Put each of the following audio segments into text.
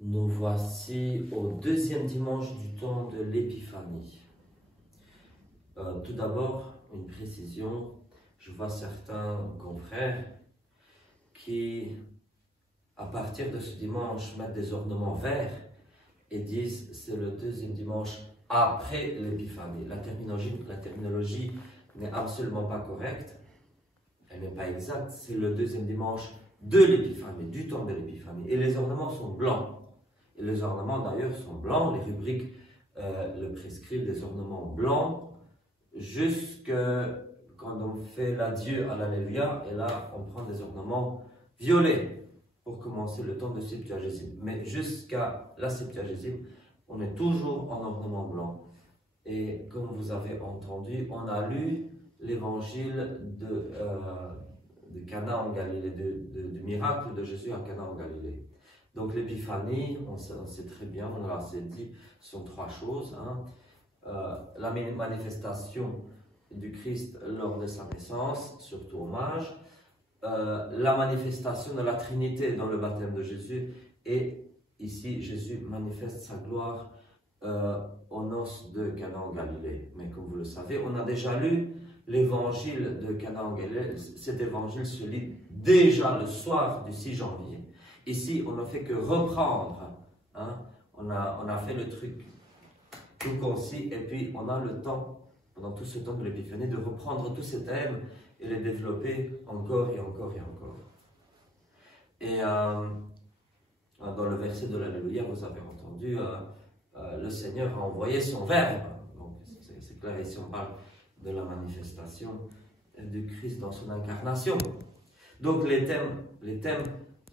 Nous voici au deuxième dimanche du temps de l'Épiphanie. Tout d'abord, une précision. Je vois certains confrères qui, à partir de ce dimanche, mettent des ornements verts et disent c'est le deuxième dimanche après l'Épiphanie. La terminologie n'est absolument pas correcte. Elle n'est pas exacte. C'est le deuxième dimanche de l'Épiphanie, du temps de l'Épiphanie. Et les ornements sont blancs. Et les ornements d'ailleurs sont blancs. Les rubriques le prescrivent, des ornements blancs, jusque quand on fait l'adieu à l'Alléluia. Et là, on prend des ornements violets pour commencer le temps de Septuagésime. Mais jusqu'à la Septuagésime, on est toujours en ornement blanc. Et comme vous avez entendu, on a lu l'évangile de Cana en Galilée, du miracle de Jésus à Cana en Galilée. Donc l'épiphanie, on sait très bien, on l'a assez dit, sont trois choses. La manifestation du Christ lors de sa naissance, surtout au mage, la manifestation de la Trinité dans le baptême de Jésus, et ici Jésus manifeste sa gloire aux noces de Cana en Galilée. Mais comme vous le savez, on a déjà lu l'évangile de Cana en Galilée. Cet évangile se lit déjà le soir du 6 janvier. Ici, on ne fait que reprendre. On a fait le truc tout concis, et puis on a le temps, pendant tout ce temps de l'épiphanie, de reprendre tous ces thèmes et les développer encore et encore et encore. Et dans le verset de l'Alléluia, vous avez entendu, le Seigneur a envoyé son Verbe. Donc c'est clair, ici on parle de la manifestation du Christ dans son incarnation. Donc les thèmes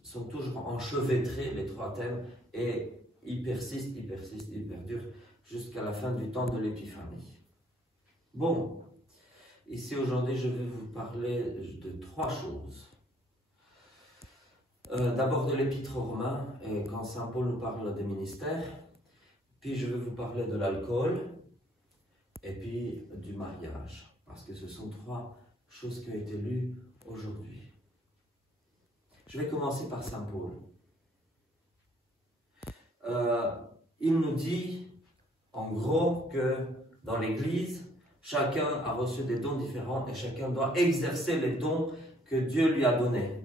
sont toujours enchevêtrés, les trois thèmes, et ils persistent, ils perdurent jusqu'à la fin du temps de l'Épiphanie. Bon, ici aujourd'hui je vais vous parler de trois choses. D'abord de l'Épître aux Romains, et quand Saint Paul nous parle des ministères, puis je vais vous parler de l'alcool, et puis du mariage, parce que ce sont trois choses qui ont été lues aujourd'hui. Je vais commencer par Saint Paul. Il nous dit, en gros, que dans l'Église, chacun a reçu des dons différents et chacun doit exercer les dons que Dieu lui a donnés.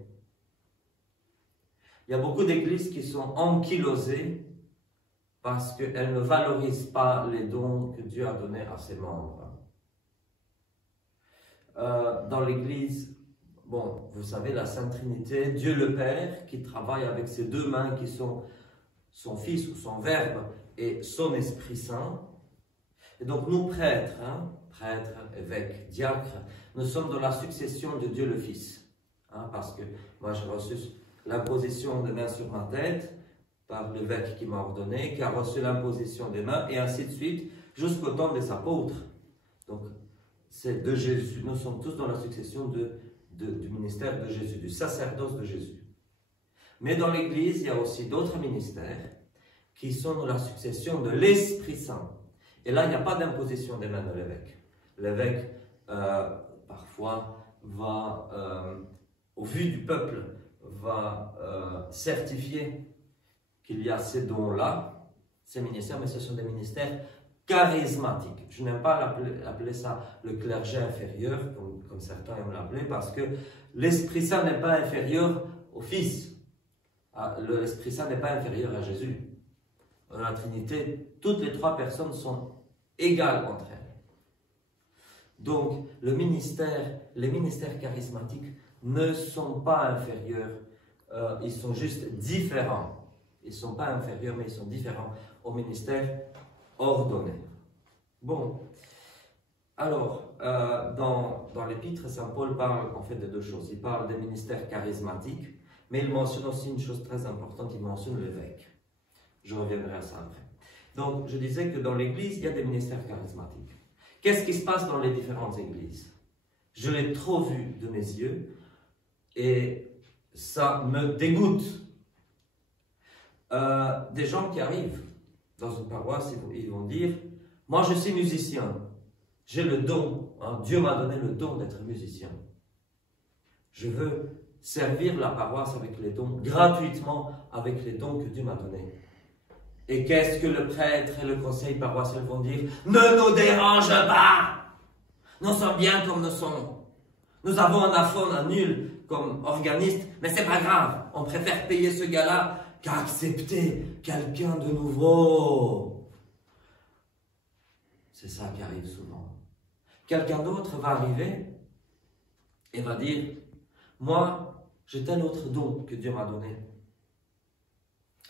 Il y a beaucoup d'églises qui sont ankylosées parce qu'elles ne valorisent pas les dons que Dieu a donnés à ses membres. Dans l'Église, bon, vous savez, la Sainte Trinité, Dieu le Père, qui travaille avec ses deux mains qui sont son Fils ou son Verbe et son Esprit Saint. Et donc nous prêtres, prêtres, évêques, diacres, nous sommes dans la succession de Dieu le Fils. Parce que moi j'ai reçu l'imposition des mains sur ma tête par l'évêque qui m'a ordonné, qui a reçu l'imposition des mains, et ainsi de suite, jusqu'au temps des apôtres. Donc c'est de Jésus, nous sommes tous dans la succession du ministère de Jésus, du sacerdoce de Jésus. Mais dans l'Église, il y a aussi d'autres ministères qui sont dans la succession de l'Esprit Saint. Et là, il n'y a pas d'imposition des mains de l'évêque. L'évêque, parfois, va, au vu du peuple, va certifier qu'il y a ces dons-là, ces ministères, mais ce sont des ministères charismatiques. Je n'aime pas appeler ça le clergé inférieur, comme certains aiment l'appeler, parce que l'Esprit Saint n'est pas inférieur au Fils. L'Esprit Saint n'est pas inférieur à Jésus. Dans la Trinité, toutes les trois personnes sont égales entre elles. Donc, les ministères charismatiques ne sont pas inférieurs, ils sont juste différents. Ils ne sont pas inférieurs, mais ils sont différents aux ministères ordonnés. Bon, alors, dans l'Épître, Saint Paul parle en fait de deux choses. Il parle des ministères charismatiques, mais il mentionne aussi une chose très importante, il mentionne l'évêque. Je reviendrai à ça après. Donc, je disais que dans l'Église, il y a des ministères charismatiques. Qu'est-ce qui se passe dans les différentes églises? Je l'ai trop vu de mes yeux et ça me dégoûte. Des gens qui arrivent dans une paroisse, ils vont dire « Moi, je suis musicien. J'ai le don. Dieu m'a donné le don d'être musicien. Je veux servir la paroisse avec les dons, gratuitement avec les dons que Dieu m'a donnés. Et qu'est-ce que le prêtre et le conseil paroissial vont dire? Ne nous dérange pas! Nous sommes bien comme nous sommes. Nous avons un aphone nul comme organiste, mais c'est pas grave. On préfère payer ce gars-là qu'accepter quelqu'un de nouveau. C'est ça qui arrive souvent. Quelqu'un d'autre va arriver et va dire, moi, j'ai tel autre don que Dieu m'a donné.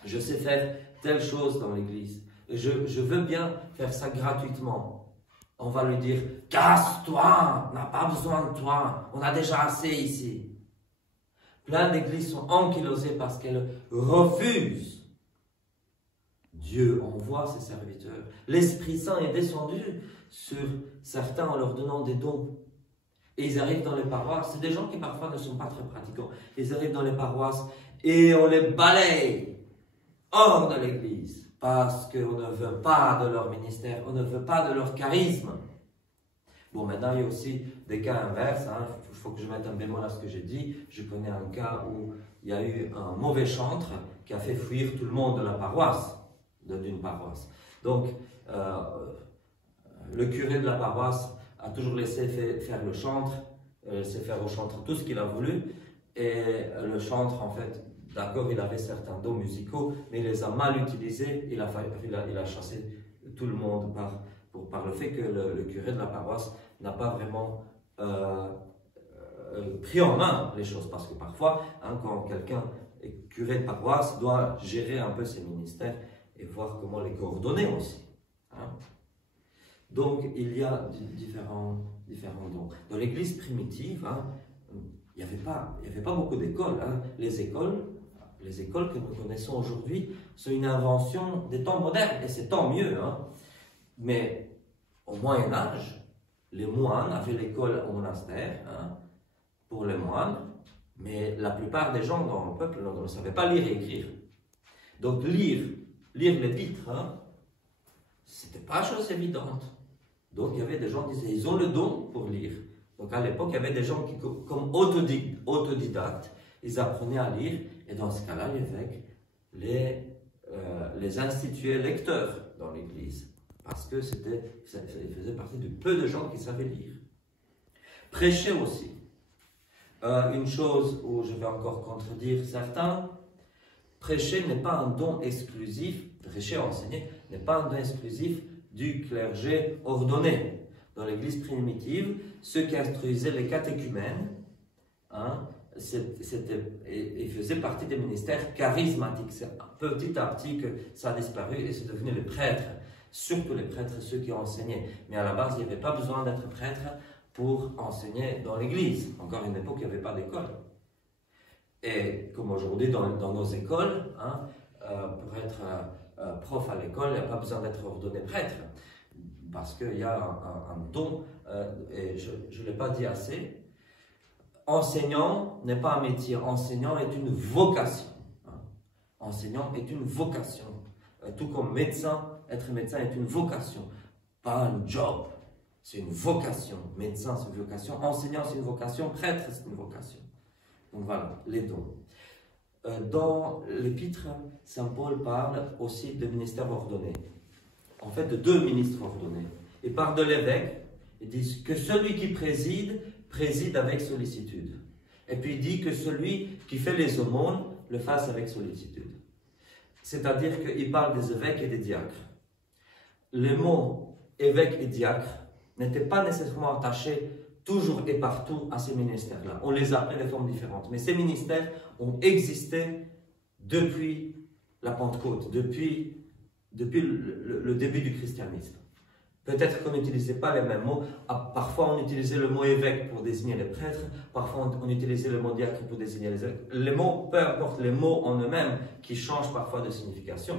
Je sais faire telle chose dans l'église. Je veux bien faire ça gratuitement. On va lui dire, casse-toi, on n'a pas besoin de toi, on a déjà assez ici. Plein d'églises sont ankylosées parce qu'elles refusent. Dieu envoie ses serviteurs. L'Esprit Saint est descendu sur certains en leur donnant des dons. Et ils arrivent dans les paroisses. C'est des gens qui parfois ne sont pas très pratiquants. Ils arrivent dans les paroisses et on les balaye hors de l'église. Parce qu'on ne veut pas de leur ministère, on ne veut pas de leur charisme. Bon, maintenant, il y a aussi des cas inverses. Il faut que je mette un bémol à ce que j'ai dit. Je connais un cas où il y a eu un mauvais chantre qui a fait fuir tout le monde de la paroisse, d'une paroisse. Donc, le curé de la paroisse a toujours laissé faire le chantre, laissé faire au chantre tout ce qu'il a voulu. Et le chantre, en fait, d'accord, il avait certains dons musicaux, mais il les a mal utilisés. Il a chassé tout le monde par le fait que le curé de la paroisse n'a pas vraiment pris en main les choses. Parce que parfois, quand quelqu'un est curé de paroisse, doit gérer un peu ses ministères et voir comment les coordonner aussi. Donc, il y a différents dons. Dans l'église primitive, il n'y avait pas beaucoup d'écoles. Les écoles que nous connaissons aujourd'hui sont une invention des temps modernes, et c'est tant mieux. Mais au Moyen-Âge, les moines avaient l'école au monastère pour les moines, mais la plupart des gens dans le peuple ne savaient pas lire et écrire. Donc lire l'épître, c'était pas chose évidente. Donc il y avait des gens qui disaient, ils ont le don pour lire. Donc à l'époque, il y avait des gens qui, comme autodidactes, ils apprenaient à lire, et dans ce cas-là, l'évêque les instituait lecteurs dans l'église, parce que ça faisait partie de peu de gens qui savaient lire. Prêcher aussi. Une chose où je vais encore contredire certains, prêcher n'est pas un don exclusif, prêcher, enseigner, n'est pas un don exclusif du clergé ordonné. Dans l'église primitive, ceux qui instruisaient les catéchumènes, ils faisaient partie des ministères charismatiques. C'est petit à petit que ça a disparu et c'est devenu les prêtres, surtout les prêtres, ceux qui enseignaient. Mais à la base, il n'y avait pas besoin d'être prêtre pour enseigner dans l'église. Encore une époque, il n'y avait pas d'école. Et comme aujourd'hui, dans nos écoles, pour être prof à l'école, il n'y a pas besoin d'être ordonné prêtre, parce qu'il y a un don, et je ne l'ai pas dit assez. Enseignant n'est pas un métier, enseignant est une vocation. Enseignant est une vocation. Tout comme médecin, être médecin est une vocation, pas un job. C'est une vocation. Médecin, c'est une vocation. Enseignant, c'est une vocation. Prêtre, c'est une vocation. Donc voilà, les dons. Dans l'épître, saint Paul parle aussi de ministère ordonné. En fait, de deux ministres ordonnés. Il parle de l'évêque. Il dit que celui qui préside avec sollicitude. Et puis il dit que celui qui fait les aumônes le fasse avec sollicitude. C'est-à-dire qu'il parle des évêques et des diacres. Les mots évêque et diacre n'étaient pas nécessairement attachés toujours et partout à ces ministères-là. On les appelait de formes différentes. Mais ces ministères ont existé depuis la Pentecôte, depuis le début du christianisme. Peut-être qu'on n'utilisait pas les mêmes mots. Parfois, on utilisait le mot évêque pour désigner les prêtres. Parfois, on utilisait le mot diacre pour désigner les évêques. Les mots, peu importe les mots en eux-mêmes, qui changent parfois de signification.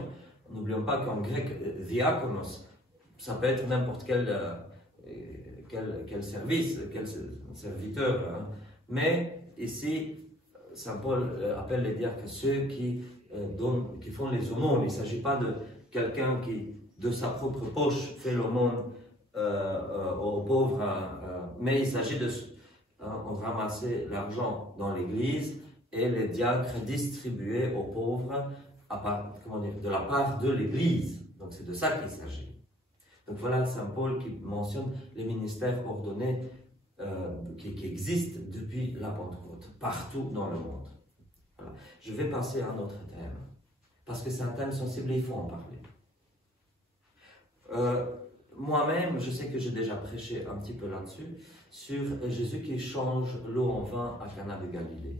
N'oublions pas qu'en grec, diakonos, ça peut être n'importe quel service, quel serviteur. Mais ici, saint Paul appelle les diacres ceux qui font les aumônes. Il ne s'agit pas de quelqu'un qui, de sa propre poche, fait l'aumône aux pauvres, mais il s'agit de ramasser l'argent dans l'église et les diacres distribuer aux pauvres comment dire, de la part de l'Église. Donc c'est de ça qu'il s'agit. Donc voilà Saint Paul qui mentionne les ministères ordonnés qui existent depuis la Pentecôte, partout dans le monde. Voilà. Je vais passer à un autre thème, parce que c'est un thème sensible et il faut en parler. Moi-même, je sais que j'ai déjà prêché un petit peu là-dessus, sur Jésus qui change l'eau en vin à Cana de Galilée.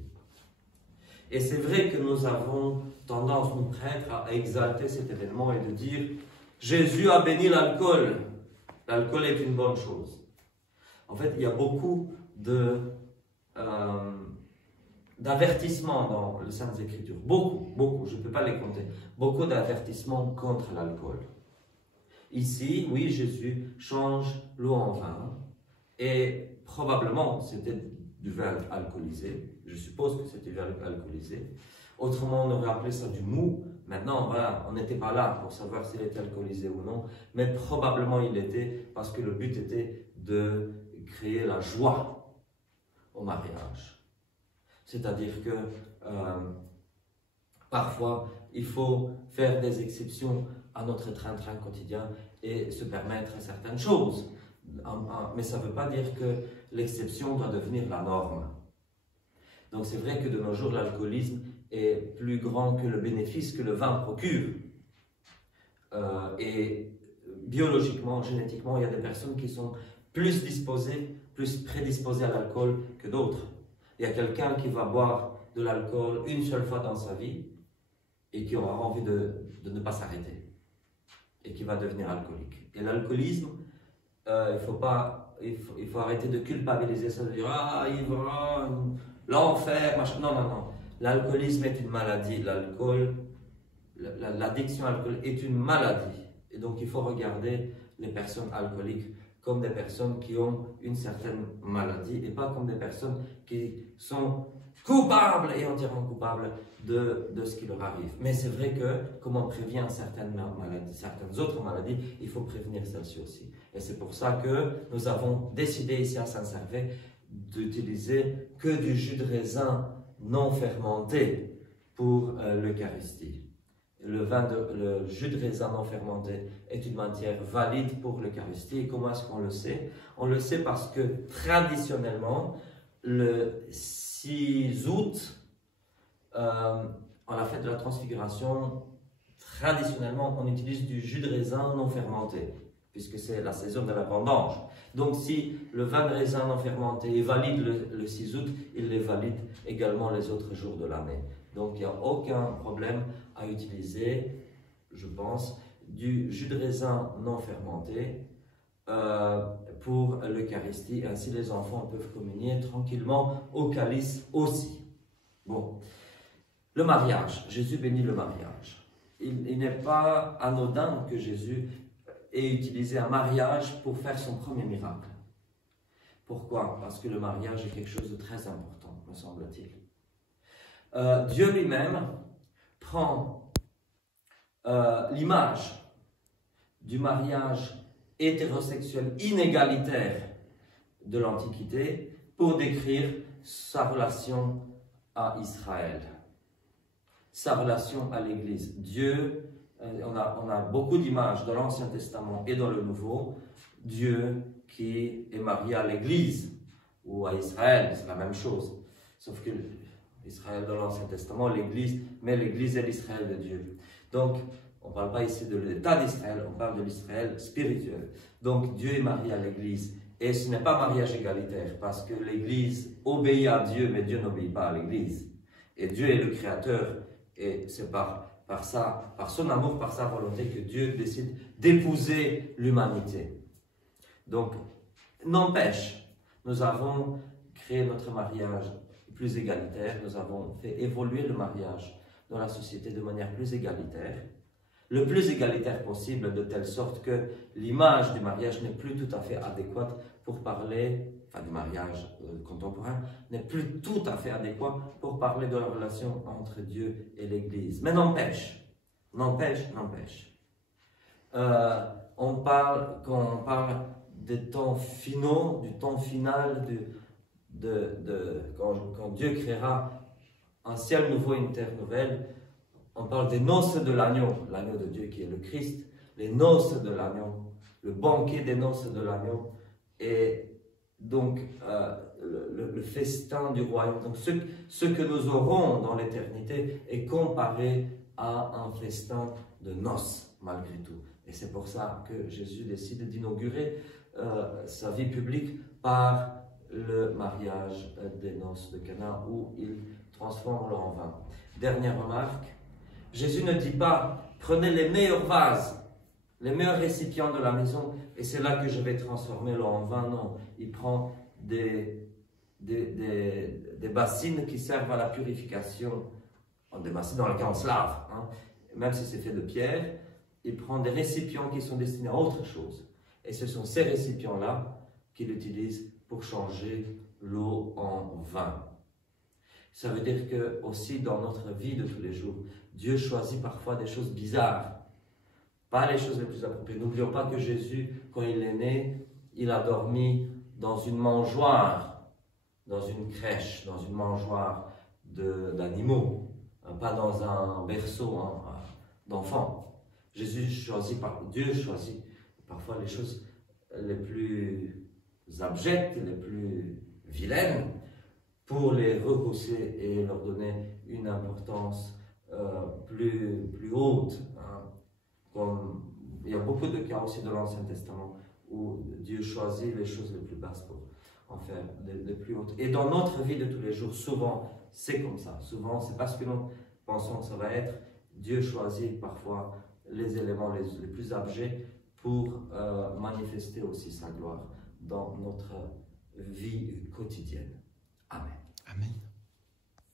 Et c'est vrai que nous avons tendance, nous prêtres, à exalter cet événement et de dire « Jésus a béni l'alcool. L'alcool est une bonne chose. » En fait, il y a beaucoup d'avertissements dans les Saintes Écritures. Beaucoup, je ne peux pas les compter. Beaucoup d'avertissements contre l'alcool. Ici, oui, Jésus change l'eau en vin. Et probablement, c'était du vin alcoolisé. Je suppose que c'était du vin alcoolisé. Autrement, on aurait appelé ça du mou. Maintenant, voilà, on n'était pas là pour savoir s'il était alcoolisé ou non. Mais probablement, il l'était parce que le but était de créer la joie au mariage. C'est-à-dire que parfois, il faut faire des exceptions à notre train-train quotidien et se permettre certaines choses. Mais ça ne veut pas dire que l'exception doit devenir la norme. Donc c'est vrai que de nos jours, l'alcoolisme est plus grand que le bénéfice que le vin procure. Et biologiquement, génétiquement, il y a des personnes qui sont plus prédisposées à l'alcool que d'autres. Il y a quelqu'un qui va boire de l'alcool une seule fois dans sa vie et qui aura envie de ne pas s'arrêter et qui va devenir alcoolique. Et l'alcoolisme, il faut arrêter de culpabiliser ça, de dire « Ah, ivre, l'enfer, machin. » Non. L'alcoolisme est une maladie. L'addiction à l'alcool est une maladie. Et donc, il faut regarder les personnes alcooliques comme des personnes qui ont une certaine maladie et pas comme des personnes qui sont coupables et entièrement coupables de ce qui leur arrive. Mais c'est vrai que, comme on prévient certaines autres maladies, il faut prévenir celles-ci aussi. Et c'est pour ça que nous avons décidé ici à Saint-Servais d'utiliser que du jus de raisin non fermenté pour l'Eucharistie. Le jus de raisin non fermenté est une matière valide pour l'Eucharistie. Et comment est-ce qu'on le sait? On le sait parce que traditionnellement, le 6 août, en la fête de la Transfiguration, traditionnellement, on utilise du jus de raisin non fermenté, puisque c'est la saison de la vendange. Donc si le vin de raisin non fermenté est valide le 6 août, il est valide également les autres jours de l'année. Donc il n'y a aucun problème à utiliser, je pense, du jus de raisin non fermenté pour l'Eucharistie. Ainsi les enfants peuvent communier tranquillement au calice aussi. Bon, le mariage, Jésus bénit le mariage. Il n'est pas anodin que Jésus ait utilisé un mariage pour faire son premier miracle. Pourquoi? Parce que le mariage est quelque chose de très important, me semble-t-il. Dieu lui-même prend l'image du mariage hétérosexuel inégalitaire de l'Antiquité pour décrire sa relation à Israël, sa relation à l'Église. Dieu, on a beaucoup d'images dans l'Ancien Testament et dans le Nouveau, Dieu qui est marié à l'Église ou à Israël, c'est la même chose, sauf que Israël dans l'Ancien Testament, l'Église, mais l'Église est l'Israël de Dieu. Donc, on ne parle pas ici de l'État d'Israël, on parle de l'Israël spirituel. Donc, Dieu est marié à l'Église. Et ce n'est pas mariage égalitaire, parce que l'Église obéit à Dieu, mais Dieu n'obéit pas à l'Église. Et Dieu est le Créateur, et c'est par son amour, par sa volonté que Dieu décide d'épouser l'humanité. Donc, n'empêche, nous avons créé notre mariage plus égalitaire, nous avons fait évoluer le mariage dans la société de manière plus égalitaire, le plus égalitaire possible, de telle sorte que l'image du mariage n'est plus tout à fait adéquate pour parler, enfin du mariage contemporain, n'est plus tout à fait adéquat pour parler de la relation entre Dieu et l'Église. Mais n'empêche, quand on parle des temps finaux, du temps final, quand Dieu créera un ciel nouveau et une terre nouvelle, on parle des noces de l'agneau de Dieu qui est le Christ, les noces de l'agneau, le banquet des noces de l'agneau, et donc le festin du royaume. Donc ce que nous aurons dans l'éternité est comparé à un festin de noces, malgré tout. Et c'est pour ça que Jésus décide d'inaugurer sa vie publique par le mariage des noces de Cana, où il transforme l'eau en vin. Dernière remarque, Jésus ne dit pas « prenez les meilleurs vases, les meilleurs récipients de la maison, et c'est là que je vais transformer l'eau en vin ». Non, il prend des bassines qui servent à la purification, des bassines dans lesquelles on se lave, hein, même si c'est fait de pierre. Il prend des récipients qui sont destinés à autre chose. Et ce sont ces récipients-là qu'il utilise pour changer l'eau en vin. Ça veut dire que aussi dans notre vie de tous les jours, Dieu choisit parfois des choses bizarres, pas les choses les plus appropriées. N'oublions pas que Jésus, quand il est né, il a dormi dans une mangeoire, dans une crèche, dans une mangeoire d'animaux, pas dans un berceau d'enfants. Dieu choisit parfois les choses les plus abjectes, les plus vilaines, pour les rehausser et leur donner une importance plus haute. Hein. Comme, il y a beaucoup de cas aussi de l'Ancien Testament où Dieu choisit les choses les plus basses pour en faire les plus hautes. Et dans notre vie de tous les jours, souvent, c'est comme ça. Souvent, c'est parce que nous pensons que ça va être. Dieu choisit parfois les éléments les plus abjects pour manifester aussi sa gloire dans notre vie quotidienne. Amen. Amen.